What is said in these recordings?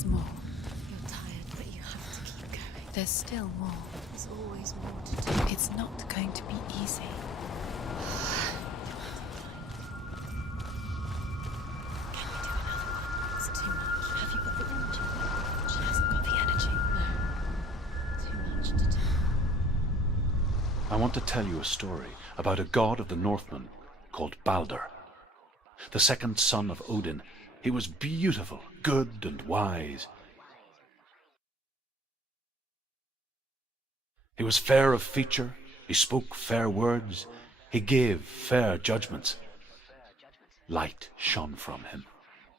There's more. You're tired, but you have to keep going. There's still more. There's always more to do. It's not going to be easy. Can you do another one? It's too much. Have you got the energy? She hasn't got the energy. No. Too much to do. I want to tell you a story about a god of the Northmen called Balder. The second son of Odin. He was beautiful, good and wise. He was fair of feature, he spoke fair words, he gave fair judgments. Light shone from him.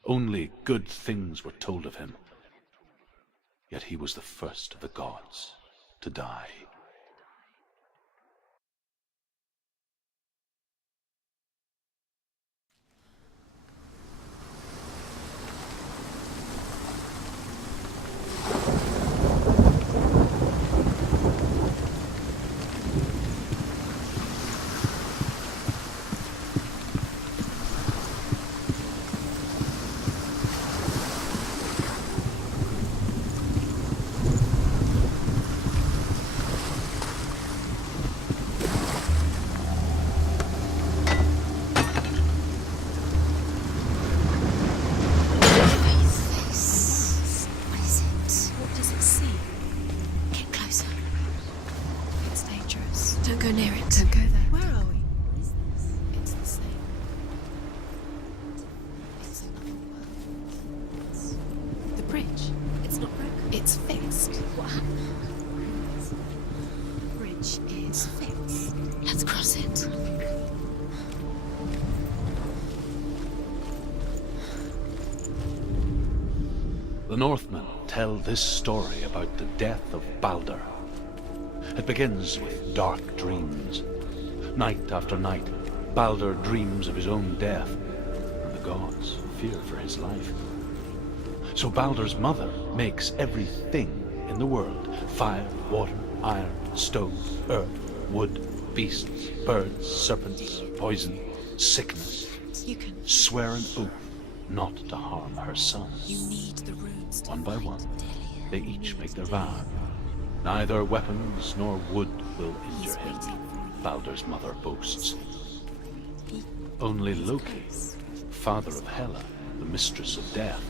Only good things were told of him. Yet he was the first of the gods to die. Don't go near it. Don't go there. Where are we? What is this? It's the same. It's another world. The bridge. It's not broken. It's fixed. What happened? The bridge is fixed. Let's cross it. The Northmen tell this story about the death of Balder. It begins with dark dreams. Night after night, Balder dreams of his own death, and the gods fear for his life. So Balder's mother makes everything in the world: fire, water, iron, stone, earth, wood, beasts, birds, serpents, poison, sickness. You can. Swear an oath not to harm her son. You need the runes. One by one, they each make their vow. Neither weapons nor wood will injure him, Balder's mother boasts. Only Loki, father of Hela, the mistress of death,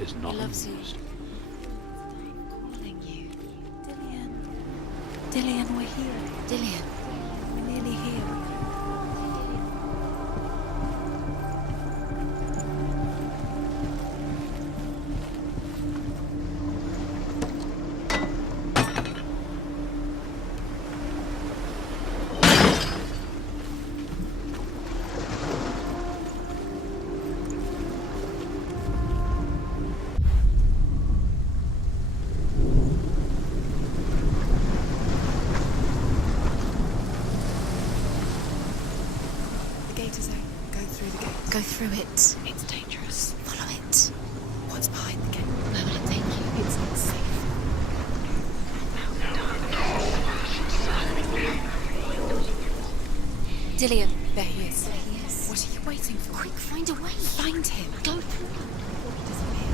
is not amused. Calling you. Dillian, we're here. Dillian. We're nearly here. Go through it. It's dangerous. Follow it. What's behind the gate? Where will it take you? It's not safe. Dillian. There he is. There he is. What are you waiting for? Quick, find a way. Find him. Go through.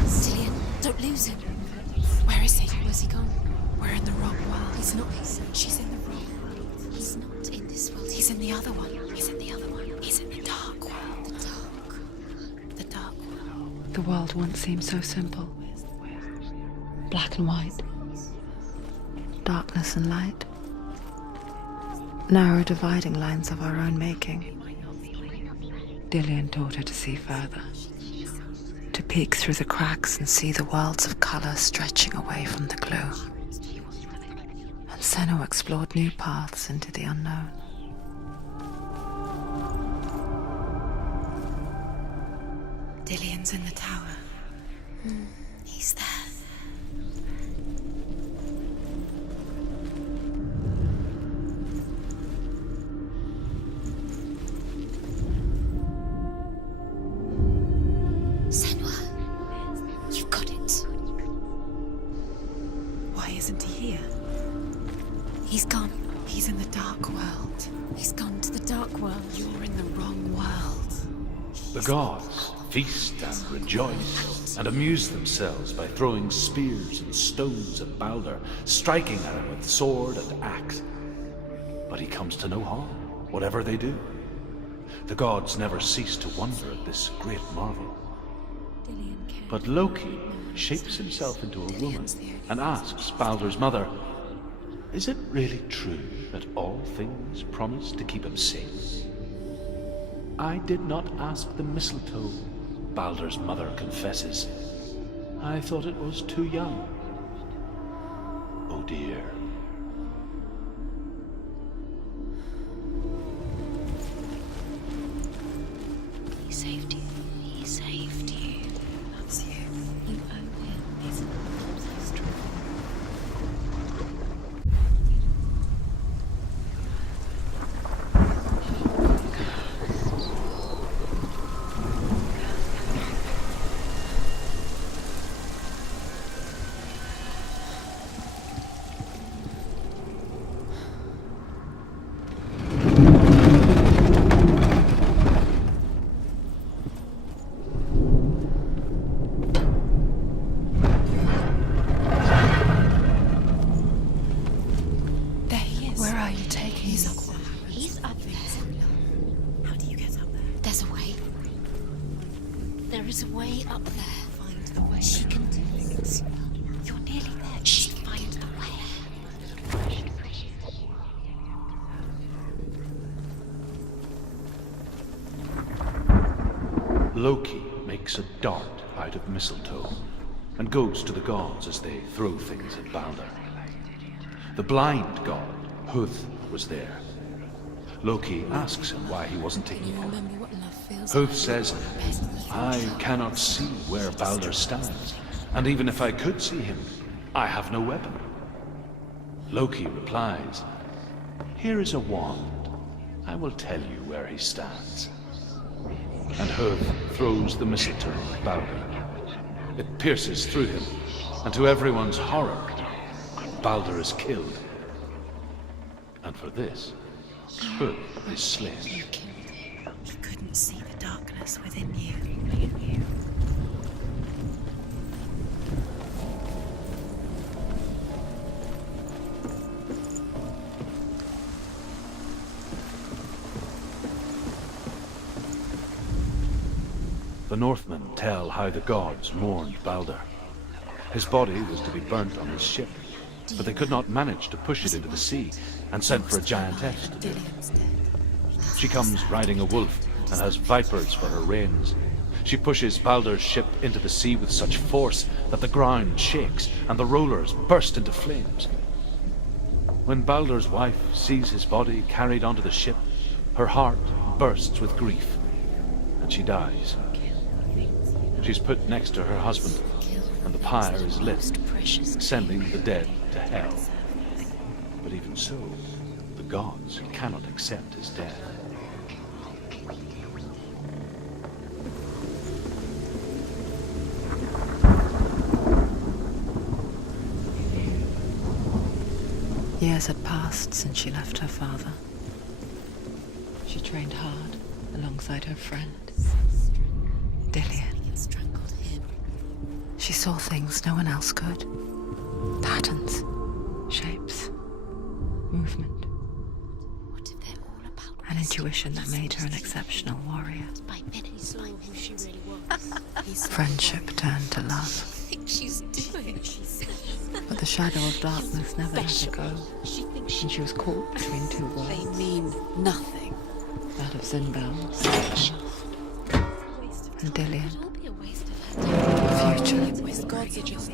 Dillian, don't lose him. Where is he? Where's he gone? We're in the wrong world. He's not. She's in the wrong world. He's not in this world. He's in the other one. He's in the other one. He's in the dark world. The dark. The dark world. The world once seemed so simple. Black and white. Darkness and light. Narrow dividing lines of our own making. Dillian taught her to see further. To peek through the cracks and see the worlds of colour stretching away from the gloom. And Senua explored new paths into the unknown. Dillian's in the tower. He's there. Senua, you've got it. Why isn't he here? He's gone. He's in the dark world. He's gone to the dark world. You're in the wrong world. The gods feast and rejoice and amuse themselves by throwing spears and stones at Balder, striking at him with sword and axe. But he comes to no harm, whatever they do. The gods never cease to wonder at this great marvel. But Loki shapes himself into a woman and asks Balder's mother, "Is it really true that all things promise to keep him safe?" "I did not ask the mistletoe," Balder's mother confesses. "I thought it was too young." Oh dear. He saved you. He saved you. That's you. You owe him. He's so strong. There he is. Where are you taking He's me? up there. He's up there. How do you get up there? There's a way. There is a way up there. Find the way. She can do it. You're nearly there. She can find the way. Loki makes a dart out of mistletoe and goes to the gods as they throw things at Balder. The blind god, Huth, was there. Loki asks him why he wasn't taking part. Remember what love feels Huth says, "I cannot see where Balder stands, and even if I could see him, I have no weapon." Loki replies, "Here is a wand. I will tell you where he stands." And Huth throws the mistletoe at Balder. It pierces through him, and to everyone's horror, Balder is killed. And for this, Huth is slain. You killed him. He couldn't see the darkness within you. The Northmen tell how the gods mourned Balder. His body was to be burnt on his ship, but they could not manage to push it into the sea and sent for a giantess to do it. Dillian's dead. She comes riding a wolf and has vipers for her reins. She pushes Balder's ship into the sea with such force that the ground shakes and the rollers burst into flames. When Balder's wife sees his body carried onto the ship, her heart bursts with grief, and she dies. She's put next to her husband, and the pyre is lit, sending the dead to hell. But even so, the gods cannot accept his death. Years had passed since she left her father. She trained hard alongside her friend, Dillian. Strangled him. She saw things no one else could. Patterns, shapes, movement, What if they're all about an intuition that made her an exceptional warrior. by minute slime who she really was? Friendship turned to love, I think she's doing. but the shadow of darkness never let her go, She thinks and she was caught between two They worlds, mean nothing. that of Zinbel's and Dillian. it'll be a waste of her time Future, The gods are just.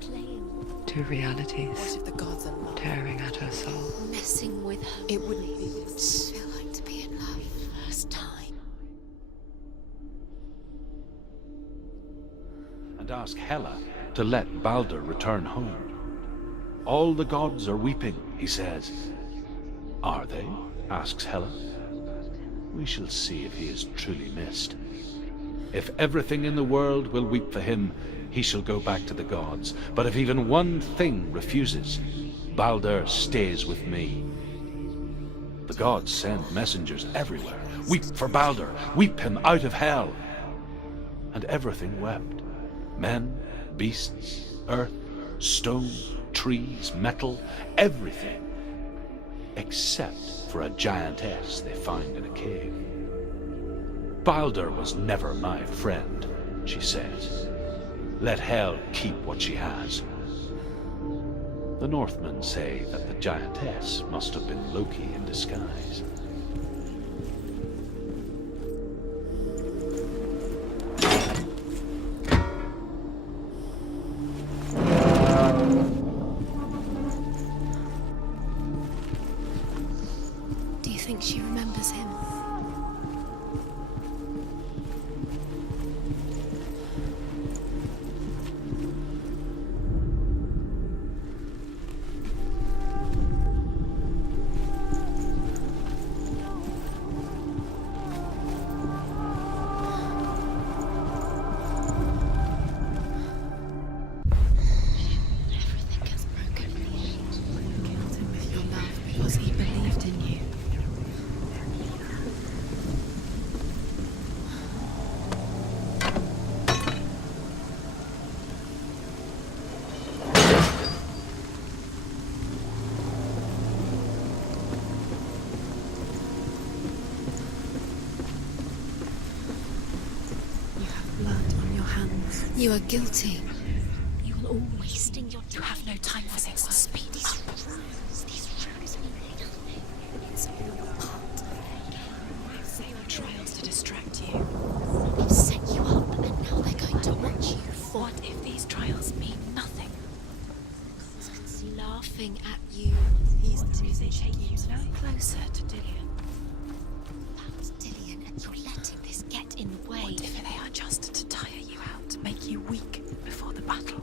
playing, two realities What if the gods are love? tearing at her soul. messing with her. It wouldn't be this. Feel like to be in love first time. And ask Hela to let Balder return home. All the gods are weeping, he says. Are they? Asks Hela. We shall see if he is truly missed. If everything in the world will weep for him, he shall go back to the gods. But if even one thing refuses, Balder stays with me. The gods send messengers everywhere. Weep for Baldur, weep him out of hell. And everything wept. Men, beasts, earth, stone, trees, metal, everything. Except for a giantess they found in a cave. Baldur was never my friend, she says. Let hell keep what she has. The Northmen say that the giantess must have been Loki in disguise. Do you think she remembers him? You are guilty. You are all wasting your time. You have no time for this. Speed. These runes mean nothing. It's all part of it. They were trials to distract you. They've set you up and now they're going to watch you fall. What if these trials mean nothing? God's laughing at you. He's the reason she keeps no closer to Dillion. That's Dillion and you're letting this get in the way. What if they are just to tire you out, to make you weak before the battle?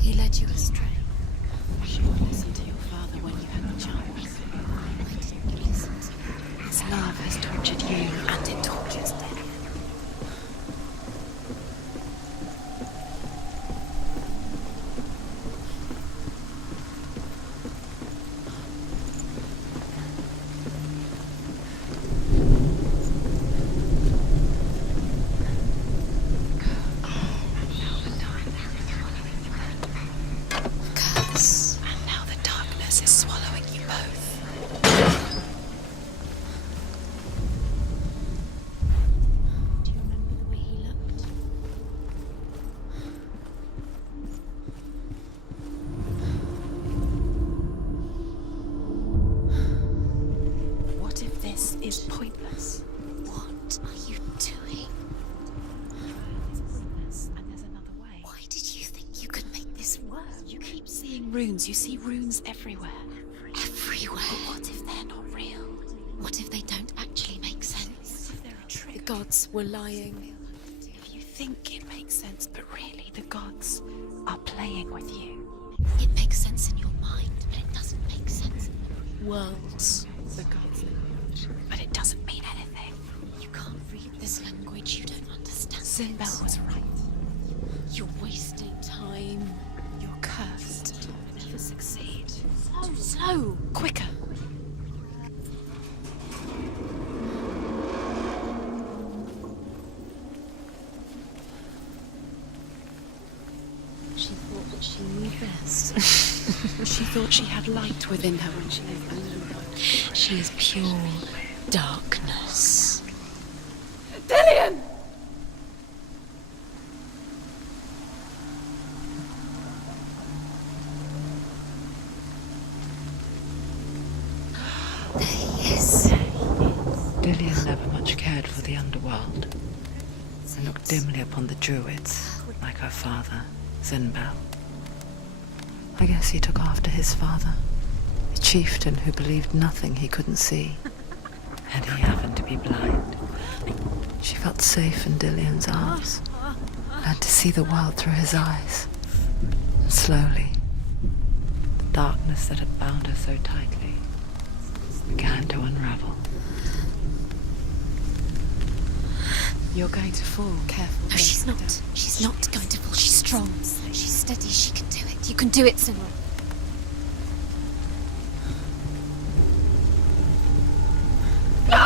He led you astray. You should listen to your father when you had the chance. I didn't listen to him. His love has tortured you, and it tortures them. Curse. And now the darkness is swallowing you both. Do you remember the way he looked? What if this is pointless? What are you doing? It's pointless, and there's another way. Why did you think you could make this work? You keep seeing runes. You see runes everywhere. Everywhere. But what if they're not real? What if they don't actually make sense? What if they're a trick? The gods were lying. If you think it makes sense, but really the gods are playing with you. It makes sense in your mind, but it doesn't make sense in the worlds. The gods, but it doesn't mean anything. You can't read this language, you don't understand. Sinbel it. was right. You're wasting time. You're cursed. You'll never succeed. Slow. Quicker. She thought that she knew best. She thought she had light within her when she lived underworld. She is pure darkness. Dillion! There he is. Dillion never much cared for the underworld and looked dimly upon the druids, like her father, Sinbel. I guess he took after his father, a chieftain who believed nothing he couldn't see, and he happened to be blind. She felt safe in Dillion's arms, learned to see the world through his eyes, and slowly, the darkness that had bound her so tightly began to unravel. You're going to fall. Careful. No, she's not. She's not going to fall. She's strong. She's steady. She can do it. You can do it, Senua. No!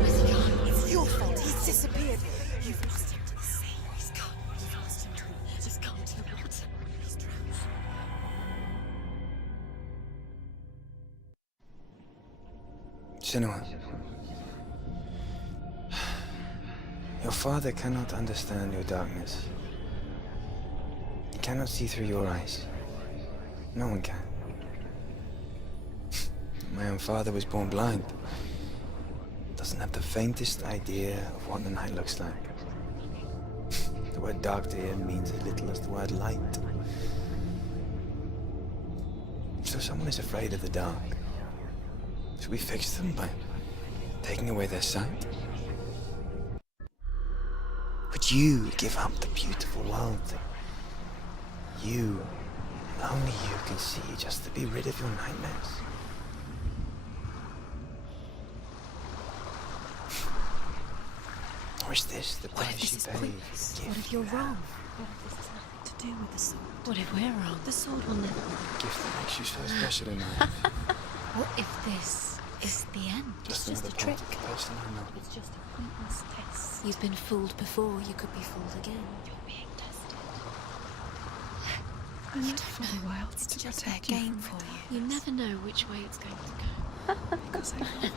Where's he gone? It's your fault. He's disappeared. You've lost him to the sea. He's gone. You've lost him to the He's gone to the water. He's drowned. Senua, your father cannot understand your darkness. He cannot see through your eyes. No one can. My own father was born blind. Doesn't have the faintest idea of what the night looks like. The word dark to him means as little as the word light. So someone is afraid of the dark. Should we fix them by taking away their sight? Would you give up the beautiful world that you, and only you, can see just to be rid of your nightmares? Or is this the What if price this you is pay? pointless? What if you're wrong? What if this has nothing to do with the sword? What if we're wrong? The sword will never work. Gift that makes you so special in life. What if this is the end? It's just a another trick. part of the person I know. It's just a pointless test. You've been fooled before. You could be fooled again. You're being tested. You don't know. The world's It's to just protect their game from for it. you. You never know which way it's going to go. Because I love you.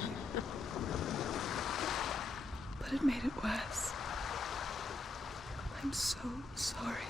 But it made it worse. I'm so sorry.